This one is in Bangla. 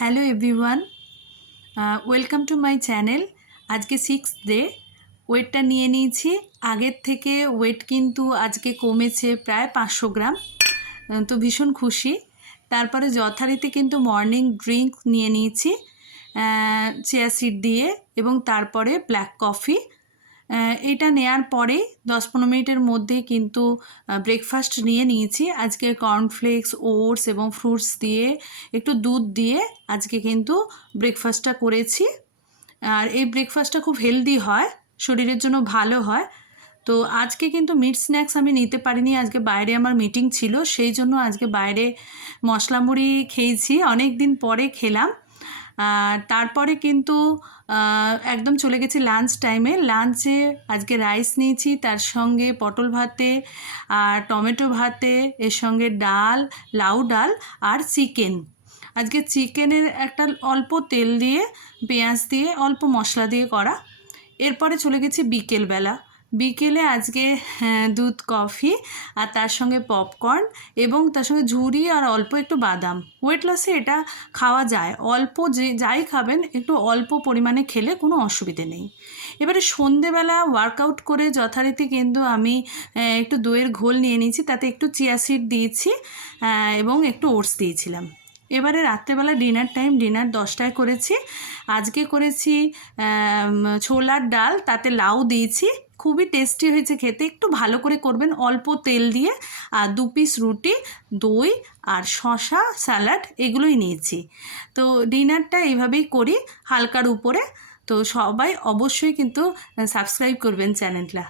Hello everyone, welcome to my channel. আজকে 6th ডে। ওয়েটটা নিয়ে নিয়েছি। আগের থেকে ওয়েট কিন্তু আজকে কমেছে প্রায় 500 গ্রাম। তো ভীষণ খুশি। তারপরে যথারীতি কিন্তু মর্নিং ড্রিঙ্ক নিয়ে নিয়েছি চিয়া সিড দিয়ে, এবং তারপরে ব্ল্যাক কফি। এটা নেয়ার পরেই 10-15 মিনিটের মধ্যেই কিন্তু ব্রেকফাস্ট নিয়ে নিয়েছি। আজকে কর্নফ্লেক্স, ওটস এবং ফ্রুটস দিয়ে একটু দুধ দিয়ে আজকে কিন্তু ব্রেকফাস্টটা করেছি। আর এই ব্রেকফাস্টটা খুব হেলদি হয়, শরীরের জন্য ভালো হয়। তো আজকে কিন্তু মিট স্ন্যাক্স আমি নিতে পারিনি, আজকে বাইরে আমার মিটিং ছিল, সেই জন্য আজকে বাইরে মশলা মুড়ি খেয়েছি, অনেক দিন পরে খেলাম। তারপরে কিন্তু একদম চলে গেছি লাঞ্চ টাইমে। লাঞ্চে আজকে রাইস নিয়েছি, তার সঙ্গে পটল ভাতে আর টমেটো ভাতে, এর সঙ্গে ডাল, লাউ ডাল আর চিকেন। আজকে চিকেনের একটা অল্প তেল দিয়ে, পেঁয়াজ দিয়ে, অল্প মশলা দিয়ে করা। এরপরে চলে গেছি বিকেলবেলা। বিকেলে আজকে দুধ, কফি আর তার সঙ্গে পপকর্ন এবং তার সঙ্গে ঝুড়ি আর অল্প একটু বাদাম। ওয়েট লসে এটা খাওয়া যায়, অল্প যাই খাবেন একটু অল্প পরিমাণে খেলে কোনো অসুবিধে নেই। এবারে সন্ধেবেলা ওয়ার্কআউট করে যথারীতি কিন্তু আমি একটু দইয়ের ঘোল নিয়ে নিয়েছি, তাতে একটু চিয়া সিড দিয়েছি এবং একটু ওটস দিয়েছিলাম। এবারে রাত্রেবেলা ডিনার টাইম, ডিনার 10টায় করেছি। আজকে করেছি ছোলার ডাল, তাতে লাউ দিয়েছি, খুবই টেস্টি হয়েছে খেতে। একটু ভালো করে করবেন, অল্প তেল দিয়ে। আর 2 পিস রুটি, দই আর শশা, স্যালাড এগুলোই নিয়েছি। তো ডিনারটা এইভাবেই করি হালকার উপরে। তো সবাই অবশ্যই কিন্তু সাবস্ক্রাইব করবেন চ্যানেলটা।